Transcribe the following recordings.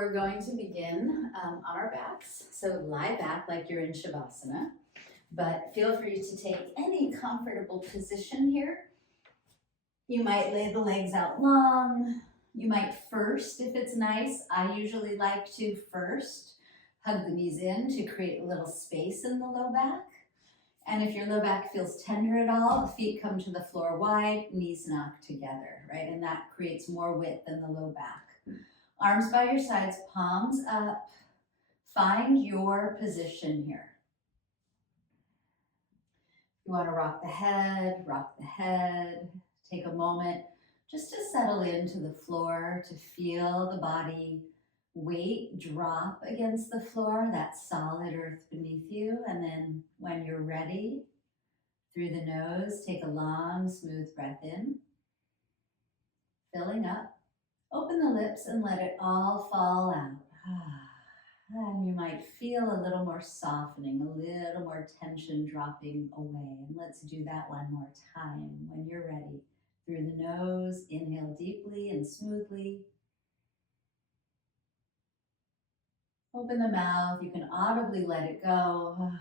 we're going to begin on our backs. So lie back like you're in Shavasana, but feel free to take any comfortable position here. You might lay the legs out long. You might first, if it's nice, I usually like to first hug the knees in to create a little space in the low back. And if your low back feels tender at all, feet come to the floor wide, knees knock together, right? And that creates more width than the low back. Arms by your sides, palms up. Find your position here. You want to rock the head, take a moment just to settle into the floor, to feel the body weight drop against the floor, that solid earth beneath you. And then when you're ready, through the nose, take a long, smooth breath in, filling up. Open the lips and let it all fall out. And you might feel a little more softening, a little more tension dropping away. And let's do that one more time when you're ready. Through the nose, inhale deeply and smoothly. Open the mouth, you can audibly let it go.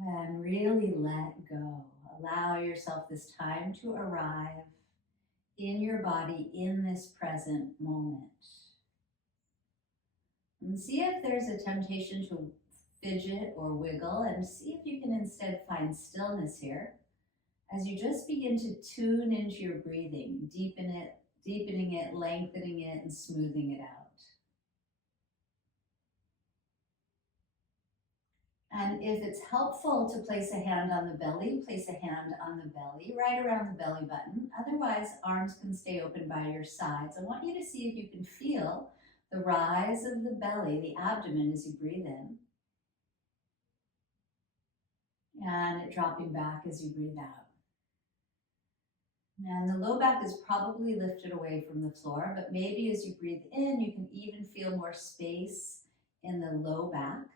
And really let go. Allow yourself this time to arrive in your body in this present moment. And see if there's a temptation to fidget or wiggle, and see if you can instead find stillness here as you just begin to tune into your breathing, deepening it, lengthening it, and smoothing it out. And if it's helpful to place a hand on the belly, place a hand on the belly, right around the belly button. Otherwise, arms can stay open by your sides. I want you to see if you can feel the rise of the belly, the abdomen as you breathe in. And it dropping back as you breathe out. And the low back is probably lifted away from the floor, but maybe as you breathe in, you can even feel more space in the low back.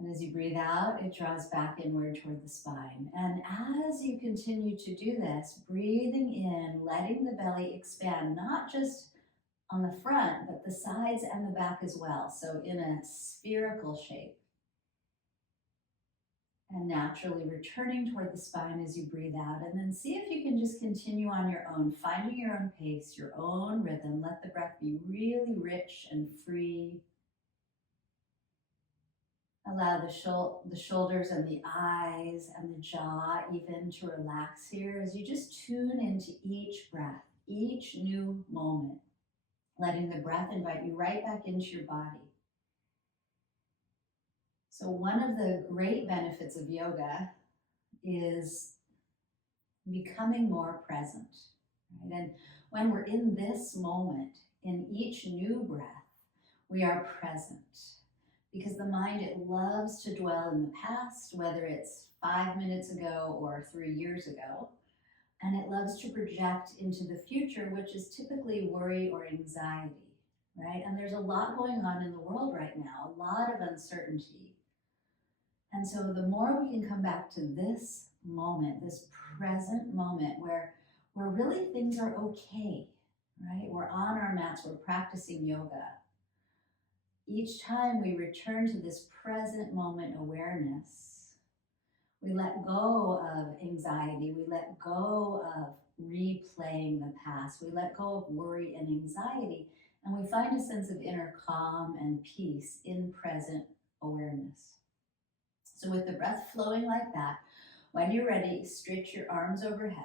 And as you breathe out, it draws back inward toward the spine. And as you continue to do this, breathing in, letting the belly expand, not just on the front, but the sides and the back as well. So in a spherical shape. And naturally returning toward the spine as you breathe out. And then see if you can just continue on your own, finding your own pace, your own rhythm. Let the breath be really rich and free. Allow the shoulders and the eyes and the jaw even to relax here as you just tune into each breath, each new moment, letting the breath invite you right back into your body. So one of the great benefits of yoga is becoming more present, right? And when we're in this moment, in each new breath, we are present. Because the mind, it loves to dwell in the past, whether it's 5 minutes ago or 3 years ago. And it loves to project into the future, which is typically worry or anxiety, right? And there's a lot going on in the world right now, a lot of uncertainty. And so the more we can come back to this moment, this present moment where really things are okay, right? We're on our mats, we're practicing yoga. Each time we return to this present moment awareness, we let go of anxiety, we let go of replaying the past, we let go of worry and anxiety, and we find a sense of inner calm and peace in present awareness. So with the breath flowing like that, when you're ready, stretch your arms overhead.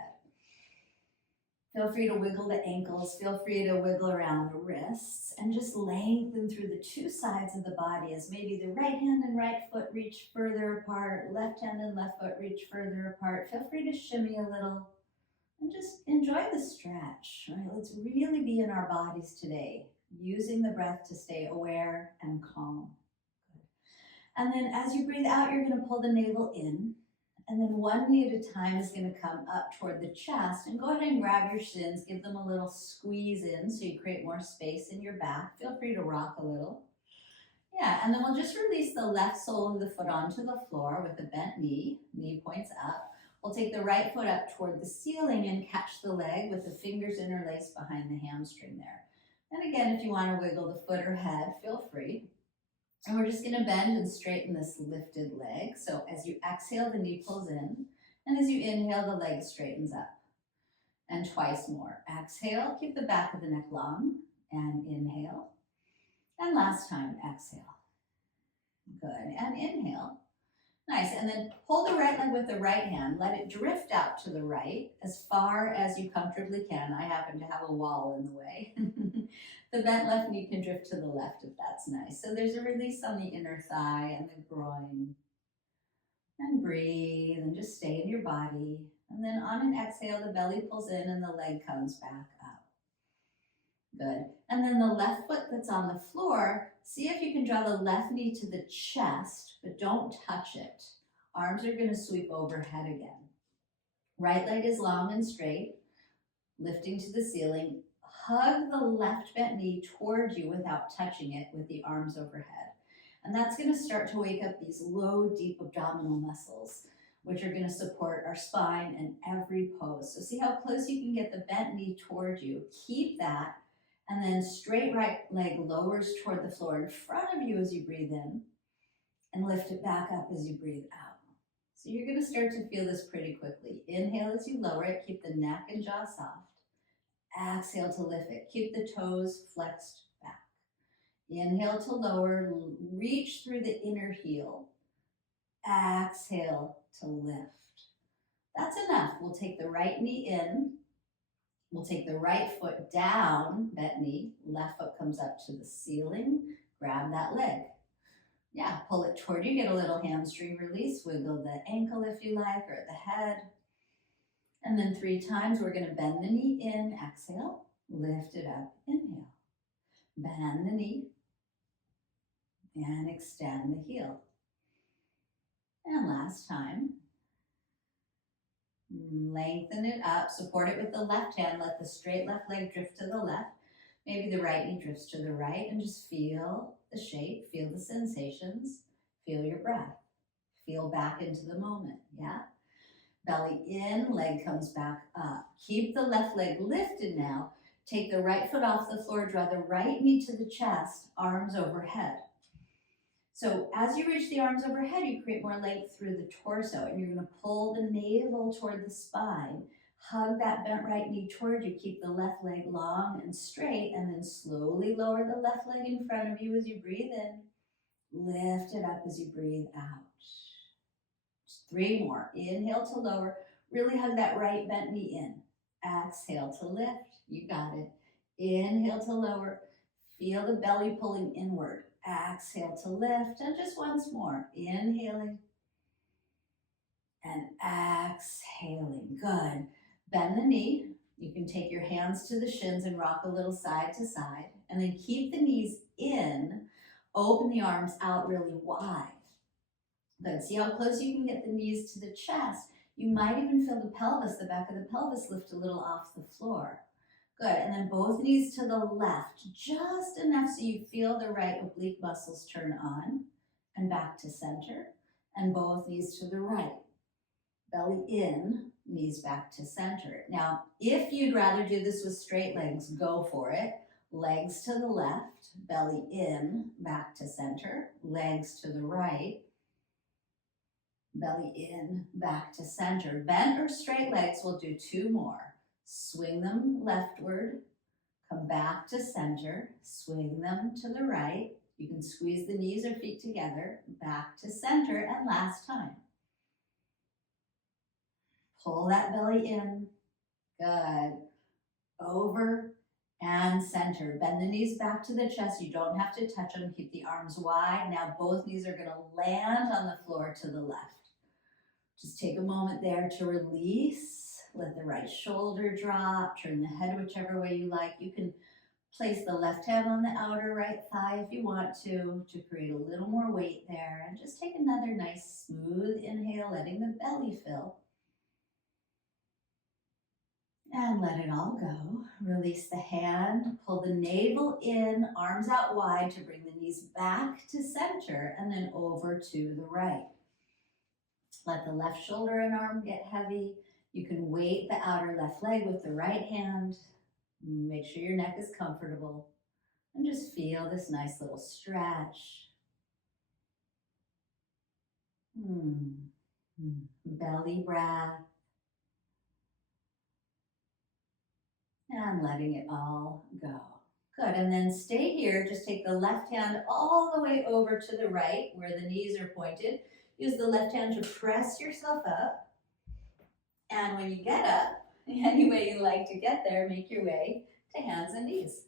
Feel free to wiggle the ankles, feel free to wiggle around the wrists, and just lengthen through the two sides of the body as maybe the right hand and right foot reach further apart, left hand and left foot reach further apart. Feel free to shimmy a little and just enjoy the stretch, right? Let's really be in our bodies today, using the breath to stay aware and calm. Good. And then as you breathe out, you're going to pull the navel in. And then one knee at a time is going to come up toward the chest. And go ahead and grab your shins, give them a little squeeze in so you create more space in your back. Feel free to rock a little. Yeah, and then we'll just release the left sole of the foot onto the floor with the bent knee points up. We'll take the right foot up toward the ceiling and catch the leg with the fingers interlaced behind the hamstring there. And again, if you want to wiggle the foot or head, feel free. And we're just going to bend and straighten this lifted leg. So as you exhale, the knee pulls in. And as you inhale, the leg straightens up. And twice more. Exhale, keep the back of the neck long. And inhale. And last time, exhale. Good. And inhale. Nice. And then hold the right leg with the right hand. Let it drift out to the right as far as you comfortably can. I happen to have a wall in the way. The bent left knee can drift to the left if that's nice. So there's a release on the inner thigh and the groin. And breathe and just stay in your body. And then on an exhale, the belly pulls in and the leg comes back up. Good. And then the left foot that's on the floor, see if you can draw the left knee to the chest, but don't touch it. Arms are going to sweep overhead again. Right leg is long and straight, lifting to the ceiling. Hug the left bent knee toward you without touching it with the arms overhead. And that's going to start to wake up these low, deep abdominal muscles, which are going to support our spine in every pose. So see how close you can get the bent knee toward you. Keep that. And then straight right leg lowers toward the floor in front of you as you breathe in. And lift it back up as you breathe out. So you're going to start to feel this pretty quickly. Inhale as you lower it. Keep the neck and jaw soft. Exhale to lift it. Keep the toes flexed back. Inhale to lower. Reach through the inner heel. Exhale to lift. That's enough. We'll take the right knee in. We'll take the right foot down, bent knee. Left foot comes up to the ceiling. Grab that leg. Yeah, pull it toward you. Get a little hamstring release. Wiggle the ankle if you like, or the head. And then 3 times, we're going to bend the knee in. Exhale. Lift it up. Inhale. Bend the knee. And extend the heel. And last time. Lengthen it up. Support it with the left hand. Let the straight left leg drift to the left. Maybe the right knee drifts to the right. And just feel the shape. Feel the sensations. Feel your breath. Feel back into the moment. Yeah? Belly in. Leg comes back up. Keep the left leg lifted now. Take the right foot off the floor. Draw the right knee to the chest. Arms overhead. So as you reach the arms overhead, you create more length through the torso, and you're going to pull the navel toward the spine. Hug that bent right knee toward you. Keep the left leg long and straight, and then slowly lower the left leg in front of you as you breathe in. Lift it up as you breathe out. Just 3 more. Inhale to lower. Really hug that right bent knee in. Exhale to lift. You got it. Inhale to lower. Feel the belly pulling inward. Exhale to lift, and just once more. Inhaling and exhaling. Good. Bend the knee. You can take your hands to the shins and rock a little side to side, and then keep the knees in. Open the arms out really wide. Good. See how close you can get the knees to the chest. You might even feel the pelvis, the back of the pelvis lift a little off the floor. Good, and then both knees to the left, just enough so you feel the right oblique muscles turn on and back to center, and both knees to the right. Belly in, knees back to center. Now, if you'd rather do this with straight legs, go for it. Legs to the left, belly in, back to center, legs to the right, belly in, back to center. Bent or straight legs, we'll do 2 more. Swing them leftward, come back to center, swing them to the right. You can squeeze the knees or feet together, back to center, and last time. Pull that belly in. Good. Over and center. Bend the knees back to the chest. You don't have to touch them. Keep the arms wide. Now both knees are going to land on the floor to the left. Just take a moment there to release. Let the right shoulder drop. Turn the head whichever way you like. You can place the left hand on the outer right thigh if you want to create a little more weight there. And just take another nice smooth inhale, letting the belly fill. And let it all go. Release the hand, pull the navel in, arms out wide to bring the knees back to center, and then over to the right. Let the left shoulder and arm get heavy. You can weight the outer left leg with the right hand. Make sure your neck is comfortable. And just feel this nice little stretch. Belly breath. And letting it all go. Good, and then stay here. Just take the left hand all the way over to the right where the knees are pointed. Use the left hand to press yourself up. And when you get up, any way you like to get there, make your way to hands and knees.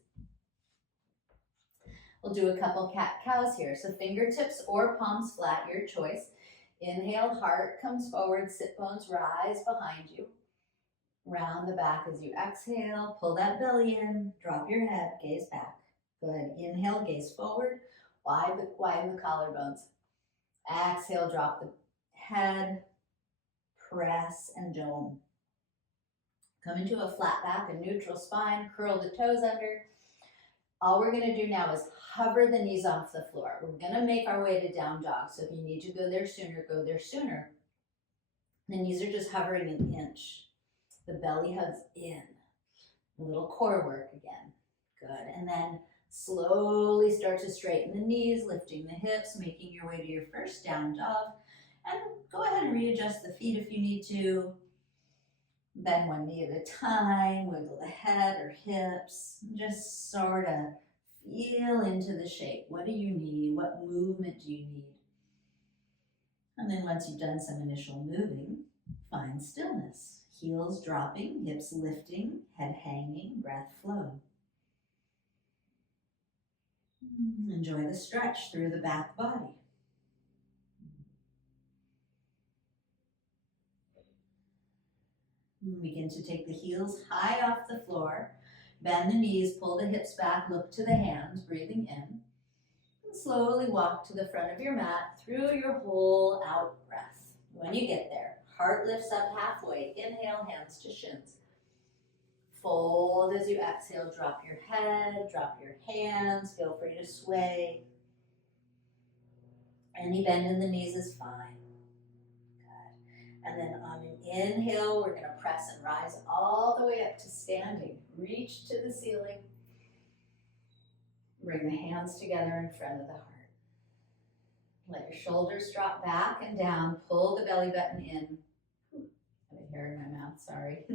We'll do a couple cat-cows here. So fingertips or palms flat, your choice. Inhale, heart comes forward, sit bones rise behind you. Round the back as you exhale, pull that belly in, drop your head, gaze back. Good, inhale, gaze forward, widen the collarbones. Exhale, drop the head, press and dome. Come into a flat back, a neutral spine, curl the toes under. All we're gonna do now is hover the knees off the floor. We're gonna make our way to down dog, so if you need to go there sooner, go there sooner. The knees are just hovering an inch. The belly hugs in. A little core work again. Good. And then slowly start to straighten the knees, lifting the hips, making your way to your first down dog. And go ahead and readjust the feet if you need to. Bend one knee at a time, wiggle the head or hips. Just sort of feel into the shape. What do you need? What movement do you need? And then once you've done some initial moving, find stillness. Heels dropping, hips lifting, head hanging, breath flowing. Enjoy the stretch through the back body. Begin to take the heels high off the floor. Bend the knees, pull the hips back, look to the hands, breathing in. And slowly walk to the front of your mat through your whole out breath. When you get there, heart lifts up halfway. Inhale, hands to shins. Fold as you exhale, drop your head, drop your hands. Feel free to sway. Any bend in the knees is fine. Good. And then on an inhale, we're gonna press and rise all the way up to standing. Reach to the ceiling. Bring the hands together in front of the heart. Let your shoulders drop back and down. Pull the belly button in. I have a hair in my mouth, sorry.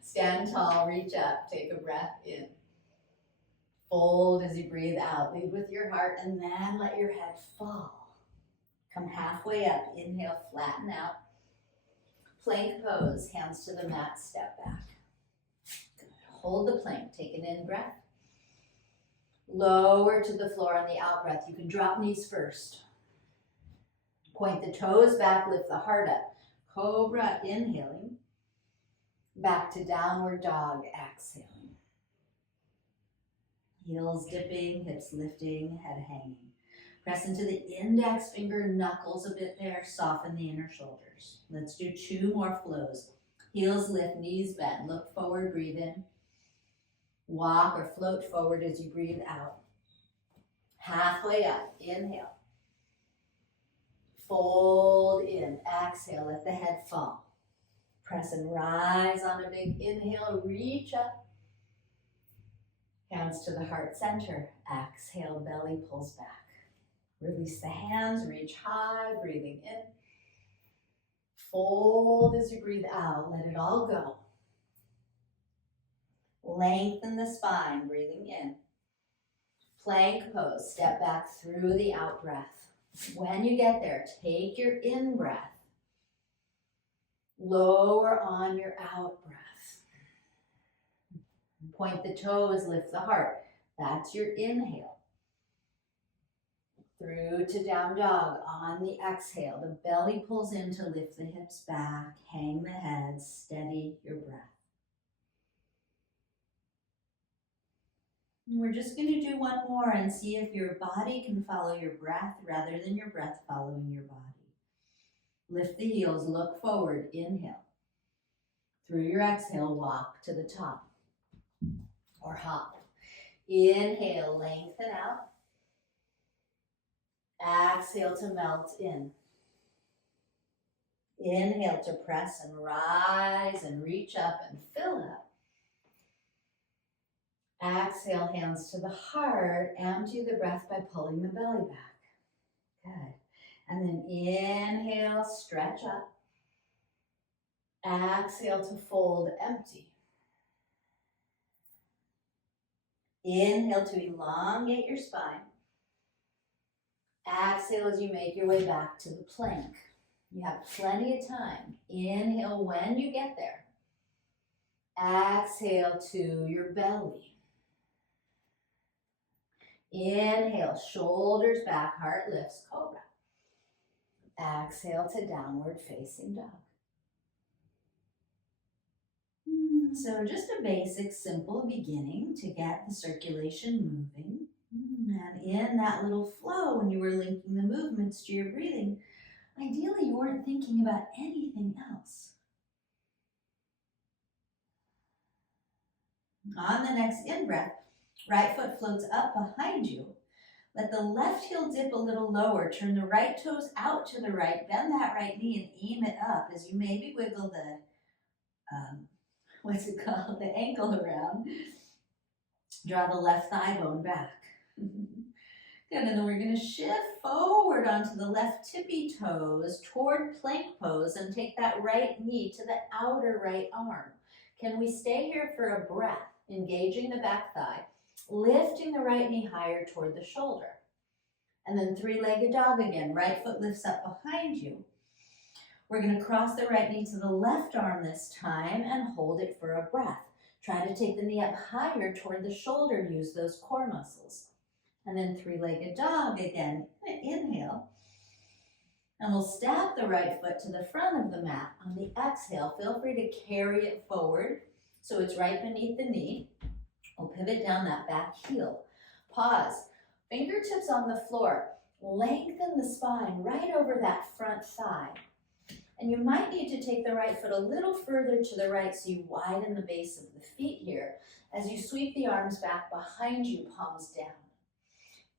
Stand tall, reach up, take a breath in. Fold as you breathe out. Lead with your heart and then let your head fall. Come halfway up. Inhale, flatten out. Plank pose, hands to the mat, step back. Good. Hold the plank, take an in breath. Lower to the floor on the out breath. You can drop knees first. Point the toes back, lift the heart up. Cobra, inhaling. Back to downward dog, exhaling. Heels dipping, hips lifting, head hanging. Press into the index finger knuckles a bit there. Soften the inner shoulders. Let's do 2 more flows. Heels lift, knees bend. Look forward, breathe in. Walk or float forward as you breathe out. Halfway up, inhale. Fold in, exhale, let the head fall. Press and rise on a big inhale, reach up. Hands to the heart center. Exhale, belly pulls back. Release the hands, reach high, breathing in. Fold as you breathe out, let it all go. Lengthen the spine, breathing in. Plank pose, step back through the out breath. When you get there, take your in breath. Lower on your out breath. Point the toes, lift the heart. That's your inhale. Through to down dog. On the exhale, the belly pulls in to lift the hips back, hang the head, steady your breath. And we're just going to do one more and see if your body can follow your breath rather than your breath following your body. Lift the heels, look forward, inhale. Through your exhale, walk to the top or hop. Inhale, lengthen out. Exhale to melt in. Inhale to press and rise and reach up and fill up. Exhale, hands to the heart. Empty the breath by pulling the belly back. Good. And then inhale, stretch up. Exhale to fold, empty. Inhale to elongate your spine. Exhale as you make your way back to the plank. You have plenty of time. Inhale when you get there. Exhale to your belly. Inhale, shoulders back, heart lifts, cobra. Exhale to downward facing dog. So just a basic, simple beginning to get the circulation moving. And in that little flow, when you were linking the movements to your breathing, ideally you weren't thinking about anything else. On the next in-breath, right foot floats up behind you. Let the left heel dip a little lower. Turn the right toes out to the right. Bend that right knee and aim it up as you maybe wiggle the, the ankle around. Draw the left thigh bone back. Good, and then we're going to shift forward onto the left tippy toes toward plank pose and take that right knee to the outer right arm. Can we stay here for a breath, engaging the back thigh, lifting the right knee higher toward the shoulder. And then three-legged dog again. Right foot lifts up behind you. We're going to cross the right knee to the left arm this time and hold it for a breath. Try to take the knee up higher toward the shoulder. Use those core muscles. And then three-legged dog again. Inhale. And we'll step the right foot to the front of the mat. On the exhale, feel free to carry it forward so it's right beneath the knee. We'll pivot down that back heel. Pause. Fingertips on the floor. Lengthen the spine right over that front thigh. And you might need to take the right foot a little further to the right so you widen the base of the feet here as you sweep the arms back behind you, palms down.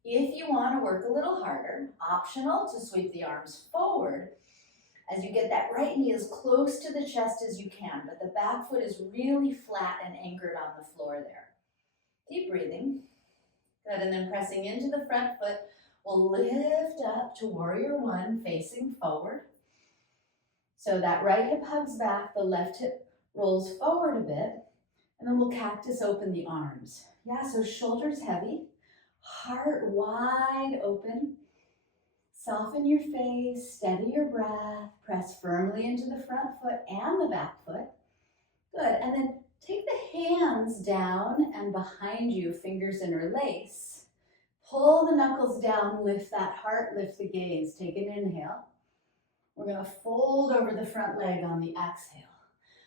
If you want to work a little harder, optional to sweep the arms forward as you get that right knee as close to the chest as you can, but the back foot is really flat and anchored on the floor there. Keep breathing. Good, and then pressing into the front foot, we'll lift up to warrior one, facing forward. So that right hip hugs back, the left hip rolls forward a bit, and then we'll cactus open the arms. Yeah, so shoulders heavy, heart wide open. Soften your face, steady your breath, press firmly into the front foot and the back foot. Good, and then take the hands down and behind you, fingers interlace. Pull the knuckles down, lift that heart, lift the gaze. Take an inhale. We're going to fold over the front leg on the exhale.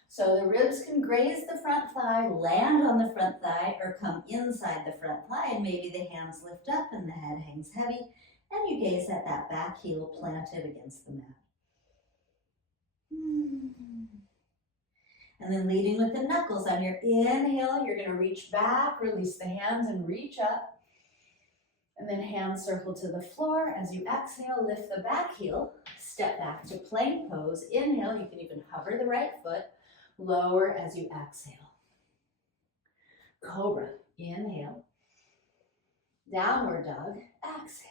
So the ribs can graze the front thigh, land on the front thigh, or come inside the front thigh, and maybe the hands lift up and the head hangs heavy, and you gaze at that back heel planted against the mat. And then leading with the knuckles on your inhale, you're going to reach back, release the hands and reach up. And then hands circle to the floor. As you exhale, lift the back heel, step back to plank pose. Inhale, you can even hover the right foot. Lower as you exhale. Cobra, inhale. Downward dog, exhale.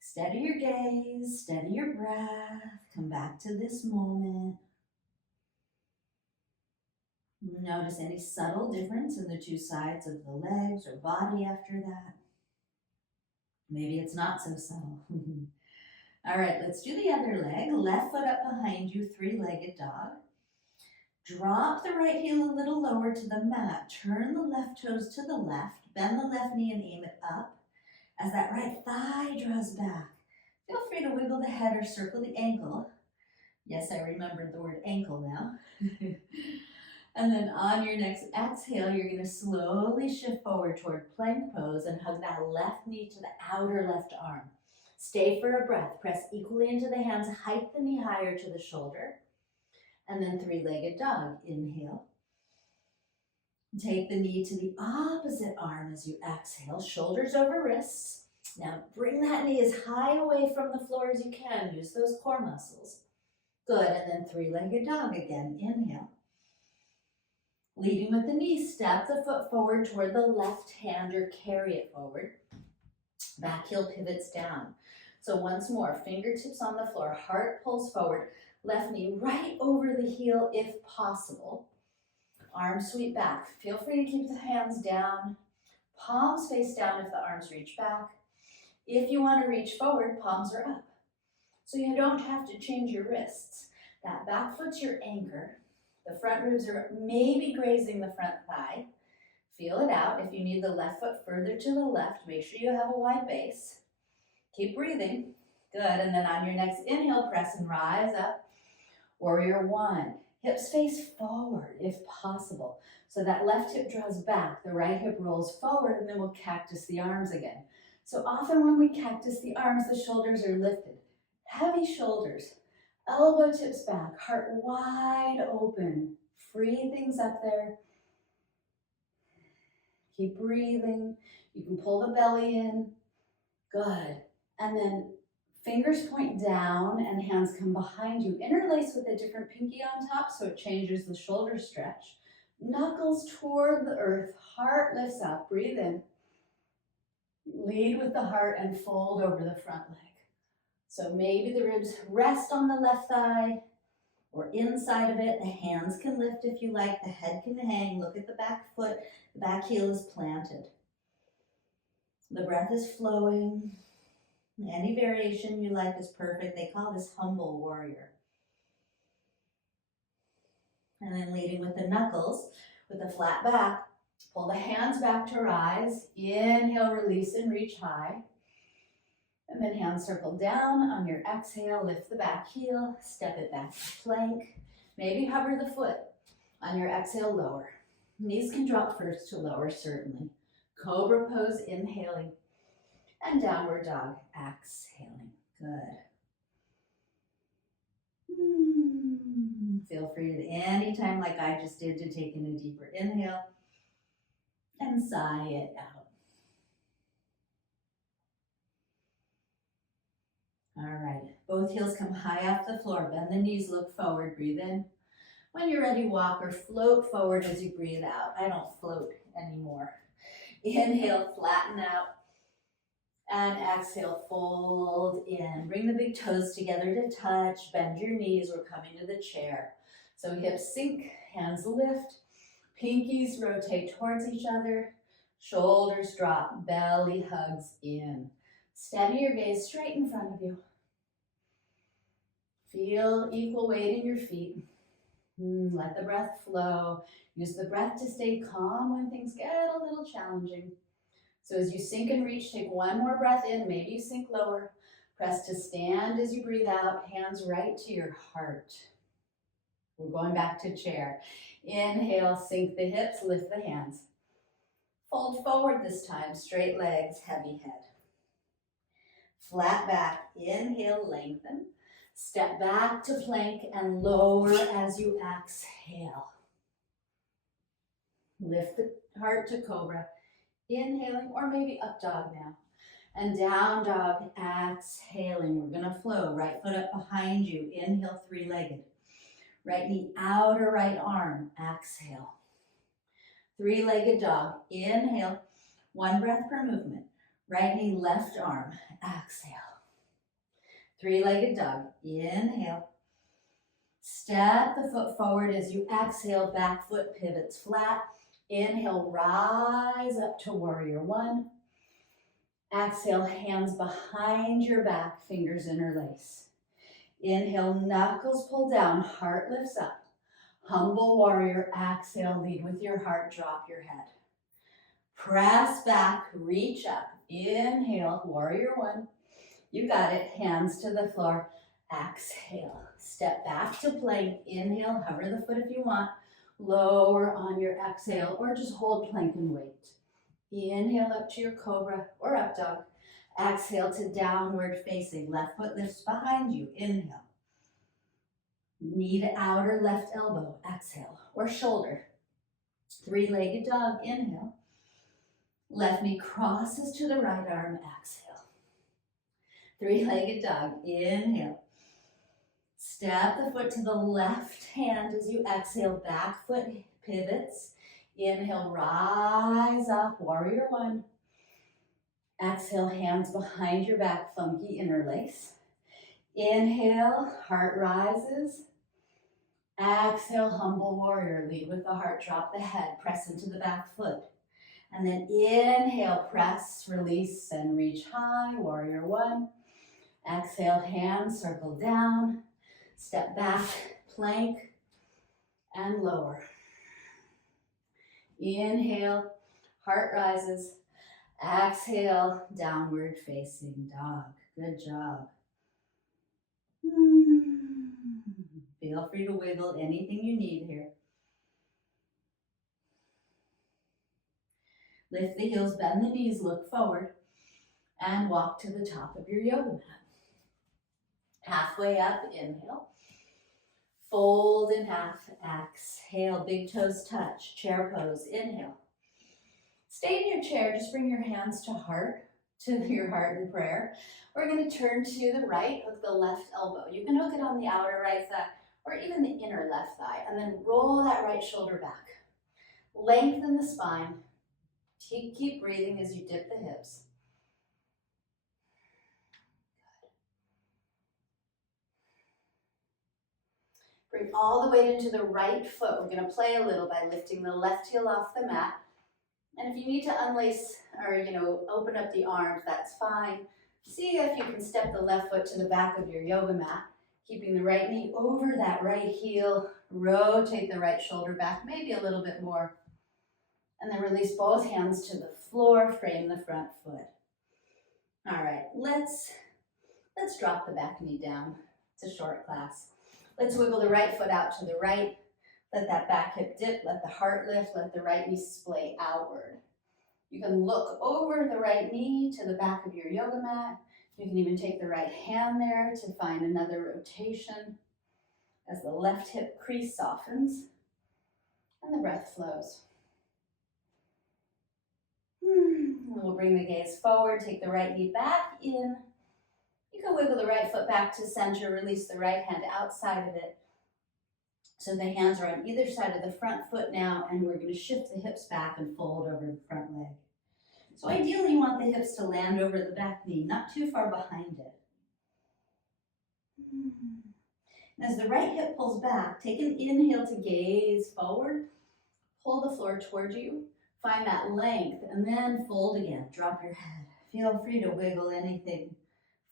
Steady your gaze, steady your breath. Come back to this moment. Notice any subtle difference in the two sides of the legs or body after that. Maybe it's not so subtle. All right, let's do the other leg. Left foot up behind you, three-legged dog. Drop the right heel a little lower to the mat. Turn the left toes to the left. Bend the left knee and aim it up as that right thigh draws back. Feel free to wiggle the head or circle the ankle. Yes, I remembered the word ankle now. And then on your next exhale, you're going to slowly shift forward toward plank pose and hug that left knee to the outer left arm. Stay for a breath. Press equally into the hands. Hike the knee higher to the shoulder. And then three-legged dog. Inhale. Take the knee to the opposite arm as you exhale. Shoulders over wrists. Now bring that knee as high away from the floor as you can. Use those core muscles. Good, and then three-legged dog again. Inhale. Leading with the knee, step the foot forward toward the left hand or carry it forward. Back heel pivots down. So once more, fingertips on the floor, heart pulls forward, left knee right over the heel if possible. Arms sweep back. Feel free to keep the hands down. Palms face down if the arms reach back. If you want to reach forward, palms are up. So you don't have to change your wrists. That back foot's your anchor. The front ribs are maybe grazing the front thigh. Feel it out. If you need the left foot further to the left, make sure you have a wide base. Keep breathing. Good. And then on your next inhale, press and rise up. Warrior one. Hips face forward if possible. So that left hip draws back, the right hip rolls forward, and then we'll cactus the arms again. So often when we cactus the arms, the shoulders are lifted. Heavy shoulders. Elbow tips back, heart wide open. Free things up there. Keep breathing. You can pull the belly in. Good. And then fingers point down and hands come behind you. Interlace with a different pinky on top so it changes the shoulder stretch. Knuckles toward the earth. Heart lifts up. Breathe in. Lead with the heart and fold over the front leg. So maybe the ribs rest on the left thigh or inside of it. The hands can lift if you like. The head can hang. Look at the back foot. The back heel is planted. The breath is flowing. Any variation you like is perfect. They call this humble warrior. And then leading with the knuckles, with a flat back, pull the hands back to rise. Inhale, release and reach high. And then hands circle down. On your exhale, lift the back heel, step it back to plank. Maybe hover the foot. On your exhale, lower. Knees can drop first to lower, certainly. Cobra pose, inhaling. And downward dog, exhaling. Good. Feel free at any time, like I just did, to take in a deeper inhale and sigh it out. All right, both heels come high off the floor. Bend the knees, look forward, breathe in. When you're ready, walk or float forward as you breathe out. I don't float anymore. Inhale, flatten out. And exhale, fold in. Bring the big toes together to touch. Bend your knees. We're coming to the chair. So hips sink, hands lift. Pinkies rotate towards each other. Shoulders drop, belly hugs in. Steady your gaze straight in front of you. Feel equal weight in your feet. Let the breath flow. Use the breath to stay calm when things get a little challenging. So as you sink and reach, take one more breath in. Maybe you sink lower. Press to stand as you breathe out. Hands right to your heart. We're going back to chair. Inhale, sink the hips, lift the hands. Fold forward this time. Straight legs, heavy head. Flat back. Inhale, lengthen. Step back to plank and lower as you exhale. Lift the heart to cobra. Inhaling, or maybe up dog now. And down dog, exhaling. We're gonna flow. Right foot up behind you. Inhale, three-legged. Right knee out or right arm. Exhale. Three-legged dog. Inhale. One breath per movement. Right knee, left arm. Exhale. Three-legged dog. Inhale. Step the foot forward as you exhale. Back foot pivots flat. Inhale, rise up to warrior one. Exhale, hands behind your back, fingers interlace. Inhale, knuckles pull down, heart lifts up. Humble warrior, exhale, lead with your heart, drop your head. Press back, reach up. Inhale, warrior one. You got it, hands to the floor. Exhale, step back to plank. Inhale, hover the foot if you want. Lower on your exhale, or just hold plank and wait. Inhale up to your cobra or up dog. Exhale to downward facing. Left foot lifts behind you. Inhale. Knee to outer left elbow. Exhale. Or shoulder. Three-legged dog. Inhale. Left knee crosses to the right arm. Exhale. Three-legged dog. Inhale. Step the foot to the left hand as you exhale. Back foot pivots. Inhale, rise up, warrior one. Exhale, hands behind your back, funky interlace. Inhale, heart rises. Exhale, humble warrior. Lead with the heart, drop the head, press into the back foot. And then inhale, press, release, and reach high, warrior one. Exhale, hands circle down, step back, plank, and lower. Inhale, heart rises. Exhale, downward facing dog. Good job. Feel free to wiggle anything you need here. Lift the heels, bend the knees, look forward, and walk to the top of your yoga mat. Halfway up, inhale. Fold in half, exhale, big toes touch, chair pose, inhale. Stay in your chair, just bring your hands to your heart in prayer. We're going to turn to the right, hook the left elbow. You can hook it on the outer right thigh or even the inner left thigh, and then roll that right shoulder back. Lengthen the spine. Keep breathing as you dip the hips. Bring all the weight into the right foot. We're going to play a little by lifting the left heel off the mat. And if you need to unlace or, open up the arms, that's fine. See if you can step the left foot to the back of your yoga mat, keeping the right knee over that right heel. Rotate the right shoulder back, maybe a little bit more. And then release both hands to the floor, frame the front foot. All right, let's drop the back knee down. It's a short class. Let's wiggle the right foot out to the right. Let that back hip dip, let the heart lift, let the right knee splay outward. You can look over the right knee to the back of your yoga mat. You can even take the right hand there to find another rotation as the left hip crease softens and the breath flows. We'll bring the gaze forward, take the right knee back in. You can wiggle the right foot back to center, release the right hand outside of it. So the hands are on either side of the front foot now, and we're going to shift the hips back and fold over the front leg. So ideally you want the hips to land over the back knee, not too far behind it. And as the right hip pulls back, take an inhale to gaze forward, pull the floor towards you, find that length, and then fold again. Drop your head. Feel free to wiggle anything,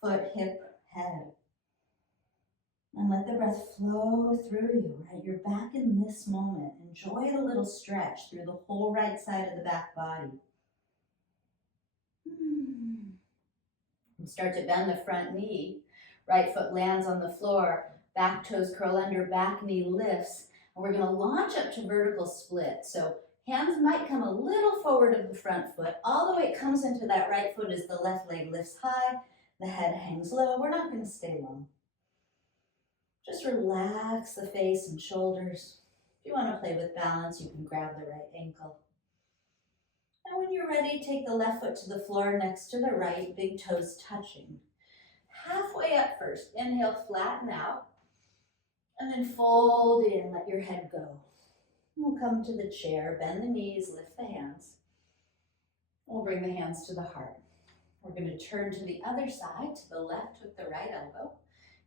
foot, hip, head. And let the breath flow through you, right? You're back in this moment. Enjoy a little stretch through the whole right side of the back body. And start to bend the front knee. Right foot lands on the floor. Back toes curl under, back knee lifts. And we're going to launch up to vertical split. So hands might come a little forward of the front foot. All the way it comes into that right foot as the left leg lifts high. The head hangs low. We're not going to stay long. Just relax the face and shoulders. If you want to play with balance, you can grab the right ankle. And when you're ready, take the left foot to the floor next to the right, big toes touching. Halfway up first. Inhale, flatten out. And then fold in, let your head go. We'll come to the chair, bend the knees, lift the hands. We'll bring the hands to the heart. We're going to turn to the other side, to the left with the right elbow.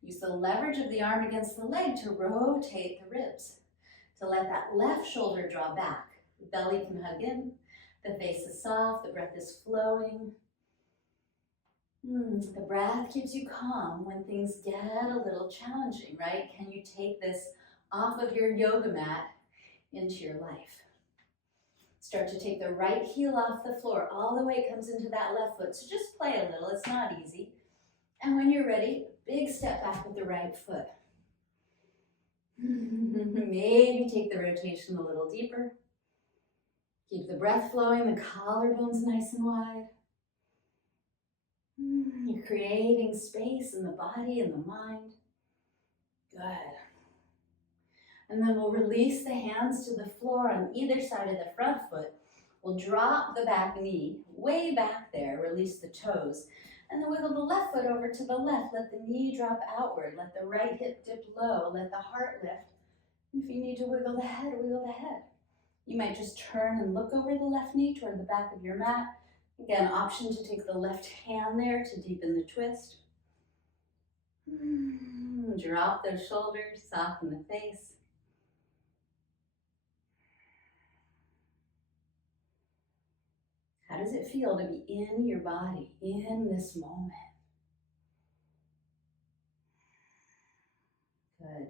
Use the leverage of the arm against the leg to rotate the ribs, to let that left shoulder draw back. The belly can hug in, the face is soft, the breath is flowing. The breath keeps you calm when things get a little challenging, right? Can you take this off of your yoga mat into your life? Start to take the right heel off the floor. All the way it comes into that left foot. So just play a little. It's not easy. And when you're ready, big step back with the right foot. Maybe take the rotation a little deeper. Keep the breath flowing, the collarbones nice and wide. You're creating space in the body and the mind. Good. And then we'll release the hands to the floor on either side of the front foot. We'll drop the back knee way back there, release the toes. And then wiggle the left foot over to the left. Let the knee drop outward. Let the right hip dip low. Let the heart lift. If you need to wiggle the head, wiggle the head. You might just turn and look over the left knee toward the back of your mat. Again, option to take the left hand there to deepen the twist. Drop those shoulders, soften the face. How does it feel to be in your body, in this moment? Good.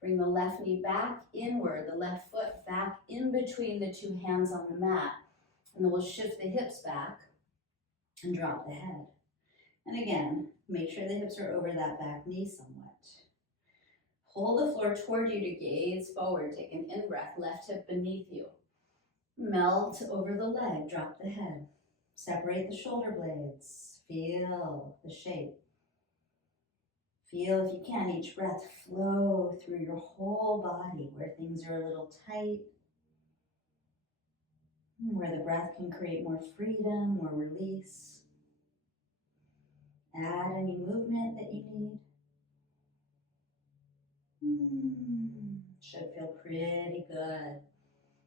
Bring the left knee back inward, the left foot back in between the two hands on the mat. And then we'll shift the hips back and drop the head. And again, make sure the hips are over that back knee somewhat. Pull the floor toward you to gaze forward. Take an in-breath, left hip beneath you. Melt over the leg, drop the head. Separate the shoulder blades. Feel the shape. Feel, if you can, each breath flow through your whole body where things are a little tight, where the breath can create more freedom, more release. Add any movement that you need. Should feel pretty good.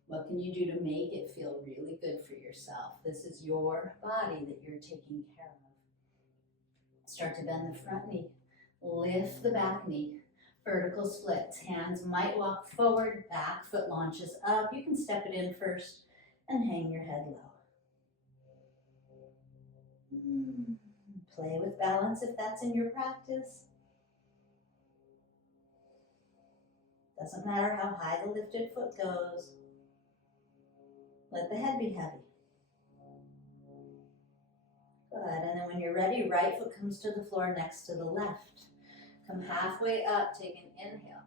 What can you do to make it feel really good for yourself? This is your body that you're taking care of. Start to bend the front knee. Lift the back knee. Vertical splits. Hands might walk forward, back foot launches up. You can step it in first and hang your head low. Play with balance if that's in your practice. Doesn't matter how high the lifted foot goes. Let the head be heavy. Good, and then when you're ready, right foot comes to the floor next to the left. Come halfway up, take an inhale.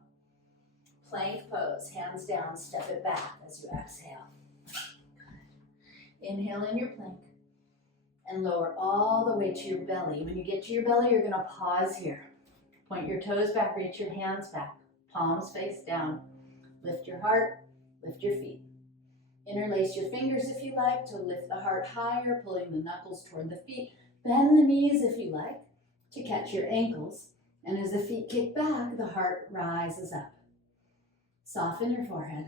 Plank pose, hands down, step it back as you exhale. Good. Inhale in your plank and lower all the way to your belly. When you get to your belly, you're gonna pause here. Point your toes back, reach your hands back. Palms face down. Lift your heart, lift your feet. Interlace your fingers if you like to lift the heart higher, pulling the knuckles toward the feet. Bend the knees if you like to catch your ankles. And as the feet kick back, the heart rises up. Soften your forehead.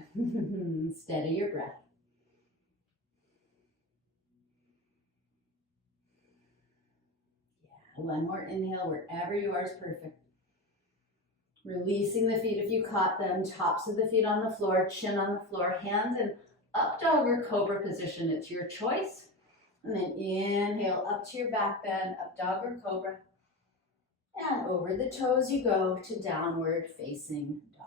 Steady your breath. Yeah, one more inhale wherever you are is perfect. Releasing the feet if you caught them. Tops of the feet on the floor, chin on the floor, hands in up dog or cobra position. It's your choice. And then inhale up to your back bend, up dog or cobra. And over the toes you go to downward facing dog.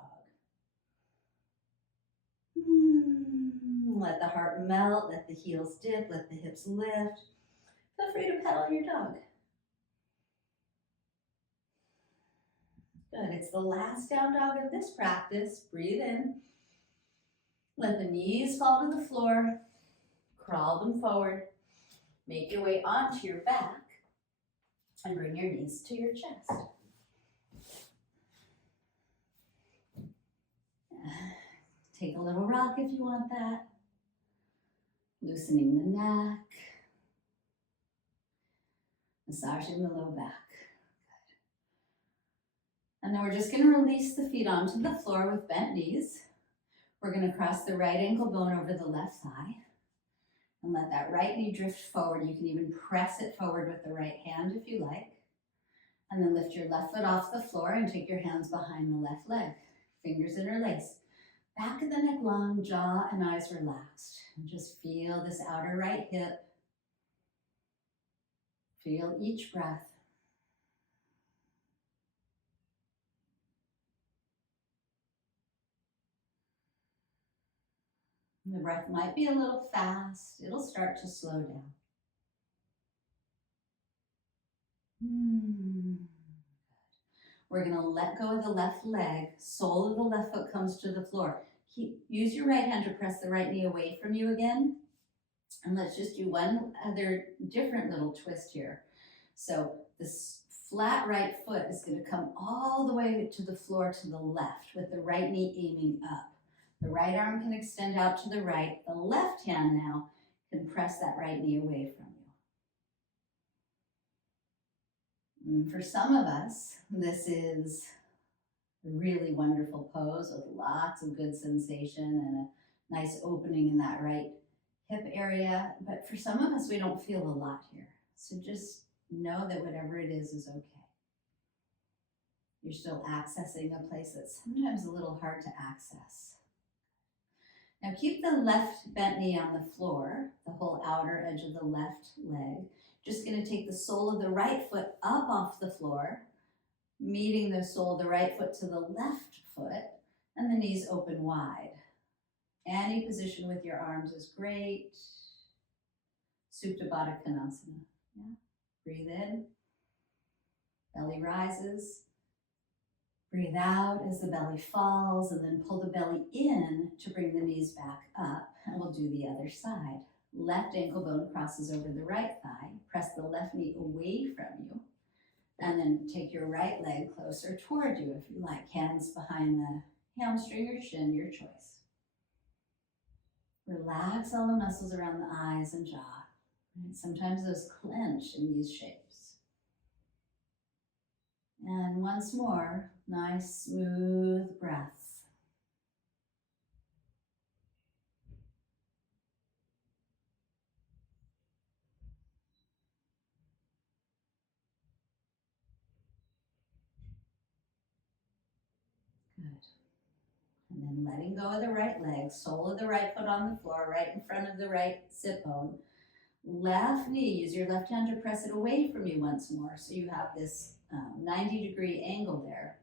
Let the heart melt, let the heels dip, let the hips lift. Feel free to pedal your dog. Good, it's the last down dog of this practice. Breathe in. Let the knees fall to the floor. Crawl them forward. Make your way onto your back. And bring your knees to your chest. Take a little rock if you want that. Loosening the neck. Massaging the low back. Good. And then we're just going to release the feet onto the floor with bent knees. We're going to cross the right ankle bone over the left thigh. And let that right knee drift forward. You can even press it forward with the right hand if you like. And then lift your left foot off the floor and take your hands behind the left leg. Fingers interlace. Back of the neck long, jaw and eyes relaxed. And just feel this outer right hip. Feel each breath. The breath might be a little fast. It'll start to slow down. We're going to let go of the left leg. Sole of the left foot comes to the floor. Use your right hand to press the right knee away from you again. And let's just do one other different little twist here. So this flat right foot is going to come all the way to the floor to the left with the right knee aiming up. The right arm can extend out to the right. The left hand now can press that right knee away from you. For some of us, this is a really wonderful pose with lots of good sensation and a nice opening in that right hip area. But for some of us, we don't feel a lot here. So just know that whatever it is okay. You're still accessing a place that's sometimes a little hard to access. Now keep the left bent knee on the floor, the whole outer edge of the left leg. Just going to take the sole of the right foot up off the floor, meeting the sole of the right foot to the left foot, and the knees open wide. Any position with your arms is great. Supta Baddha Konasana. Yeah. Breathe in. Belly rises. Breathe out as the belly falls, and then pull the belly in to bring the knees back up. And we'll do the other side. Left ankle bone crosses over the right thigh. Press the left knee away from you. And then take your right leg closer toward you if you like. Hands behind the hamstring or shin, your choice. Relax all the muscles around the eyes and jaw. Sometimes those clench in these shapes. And once more, nice smooth breaths. Good. And then letting go of the right leg, sole of the right foot on the floor, right in front of the right sit bone. Left knee, use your left hand to press it away from you once more. So you have this 90-degree angle there.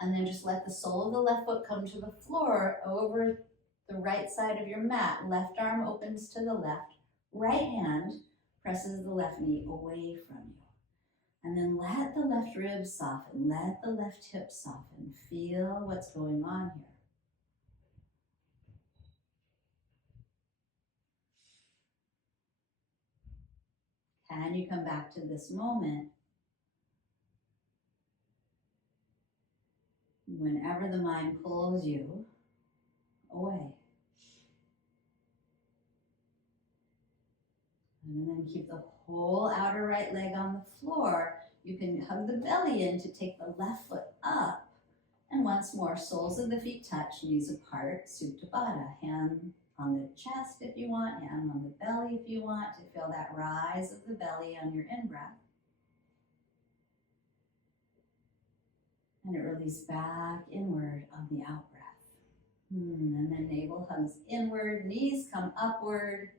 And then just let the sole of the left foot come to the floor over the right side of your mat. Left arm opens to the left. Right hand presses the left knee away from you. And then let the left ribs soften. Let the left hip soften. Feel what's going on here. Can you come back to this moment whenever the mind pulls you away? And then keep the whole outer right leg on the floor. You can hug the belly in to take the left foot up. And once more, soles of the feet touch, knees apart, Supta Baddha. Hand on the chest if you want, hand on the belly if you want, to feel that rise of the belly on your in-breath. And it releases back inward on the out-breath. And then navel hugs inward, knees come upward.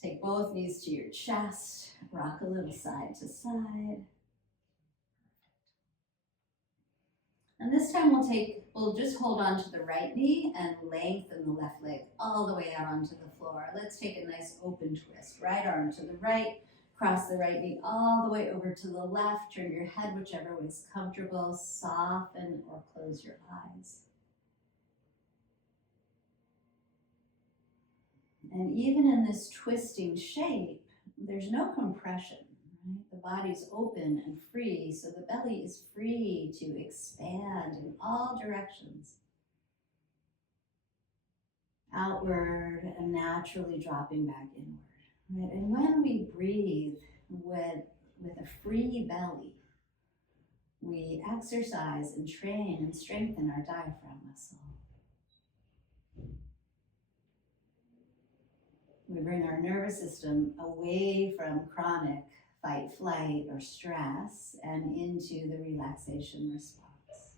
Take both knees to your chest, rock a little side to side. And this time we'll just hold on to the right knee and lengthen the left leg all the way out onto the floor. Let's take a nice open twist. Right arm to the right, cross the right knee all the way over to the left. Turn your head whichever way is comfortable. Soften or close your eyes. And even in this twisting shape, there's no compression. Right? The body's open and free, so the belly is free to expand in all directions. Outward and naturally dropping back inward. Right? And when we breathe with a free belly, we exercise and train and strengthen our diaphragm muscle. We bring our nervous system away from chronic fight, flight, or stress and into the relaxation response.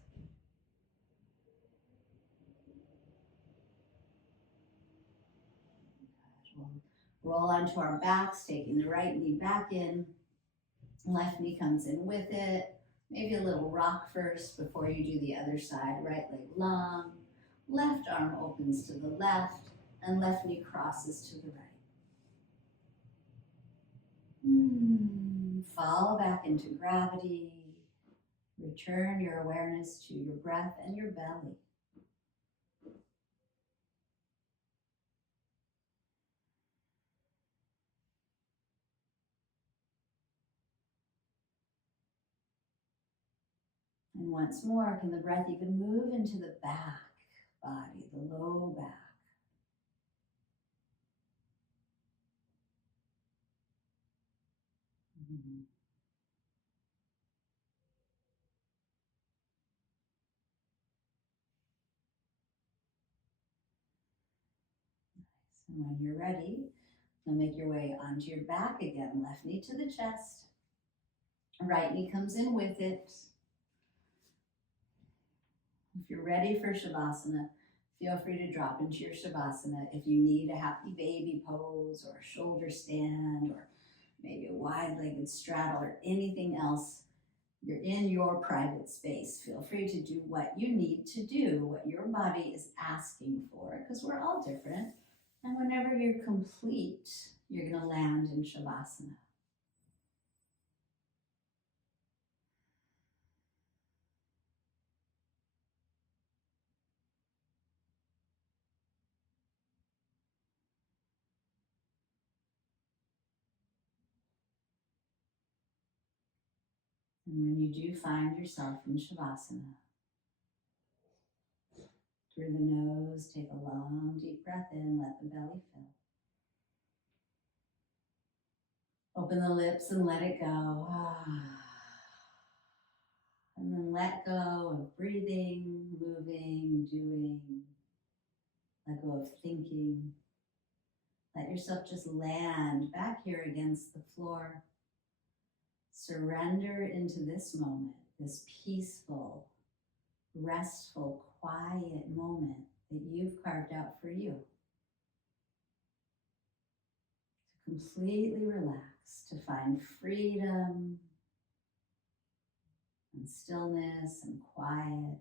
We'll roll onto our backs, taking the right knee back in. Left knee comes in with it. Maybe a little rock first before you do the other side. Right leg long. Left arm opens to the left, and left knee crosses to the right. Fall back into gravity. Return your awareness to your breath and your belly. And once more, can the breath even move into the back body, the low back. And when you're ready, you'll make your way onto your back again. Left knee to the chest, right knee comes in with it. If you're ready for Shavasana, feel free to drop into your Shavasana. If you need a happy baby pose or a shoulder stand or maybe a wide-legged straddle or anything else, you're in your private space. Feel free to do what you need to do, what your body is asking for, because we're all different. And whenever you're complete, you're going to land in Shavasana. And when you do find yourself in Shavasana, through the nose, take a long, deep breath in, let the belly fill. Open the lips and let it go. And then let go of breathing, moving, doing. Let go of thinking. Let yourself just land back here against the floor. Surrender into this moment, this peaceful, restful, quiet moment that you've carved out for you. To completely relax, to find freedom and stillness and quiet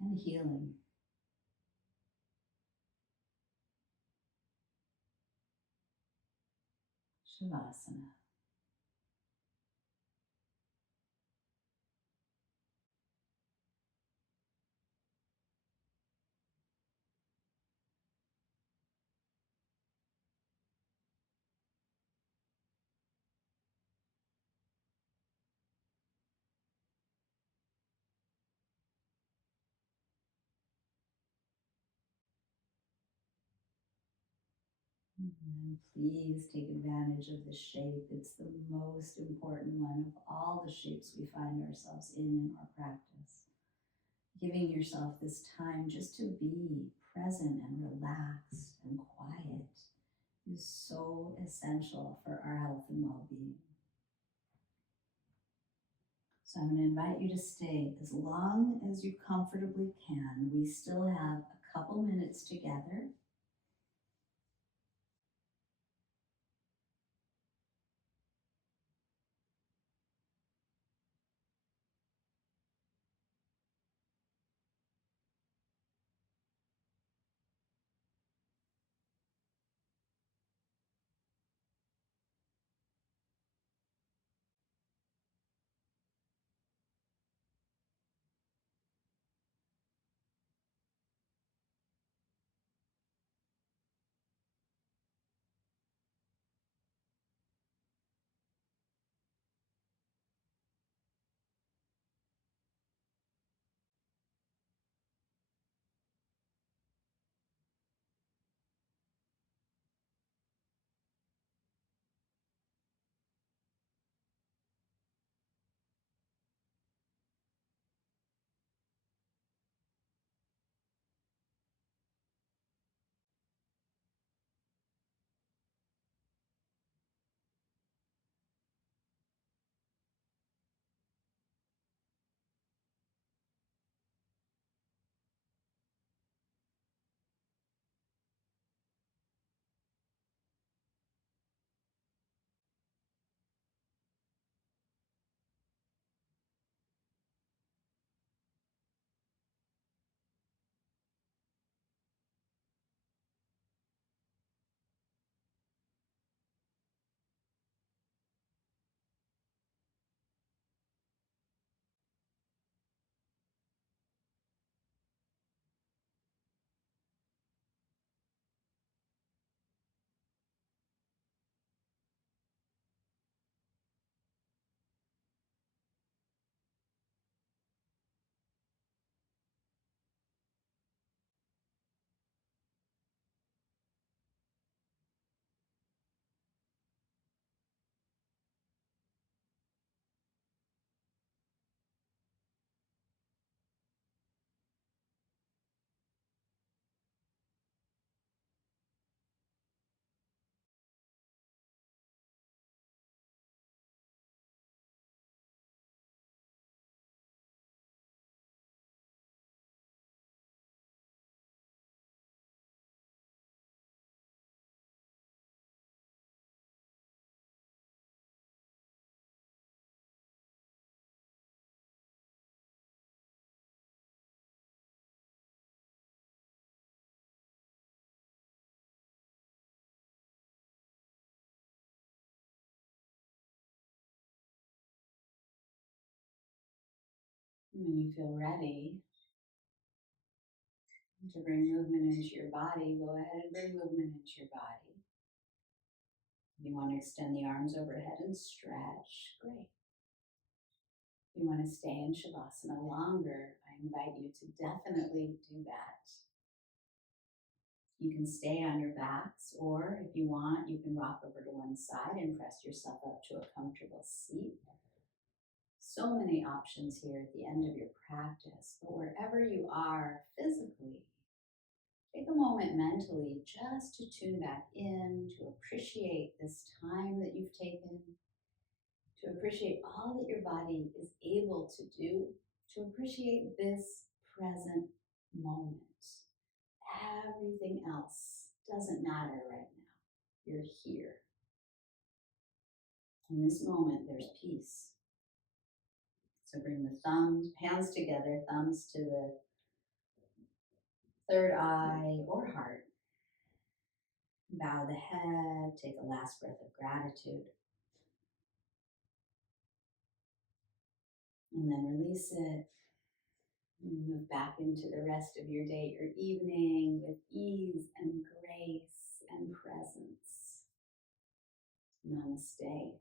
and healing. Shavasana. And please take advantage of the shape. It's the most important one of all the shapes we find ourselves in our practice. Giving yourself this time just to be present and relaxed and quiet is so essential for our health and well-being. So I'm going to invite you to stay as long as you comfortably can. We still have a couple minutes together. When you feel ready to bring movement into your body, go ahead and bring movement into your body. If you want to extend the arms overhead and stretch, great. If you want to stay in Shavasana longer, I invite you to definitely do that. You can stay on your backs, or if you want, you can rock over to one side and press yourself up to a comfortable seat. So many options here at the end of your practice, but wherever you are physically, take a moment mentally just to tune back in, to appreciate this time that you've taken, to appreciate all that your body is able to do, to appreciate this present moment. Everything else doesn't matter right now. You're here. In this moment, there's peace. So bring the hands together, thumbs to the third eye or heart. Bow the head, take a last breath of gratitude. And then release it. And move back into the rest of your day or evening with ease and grace and presence. Namaste.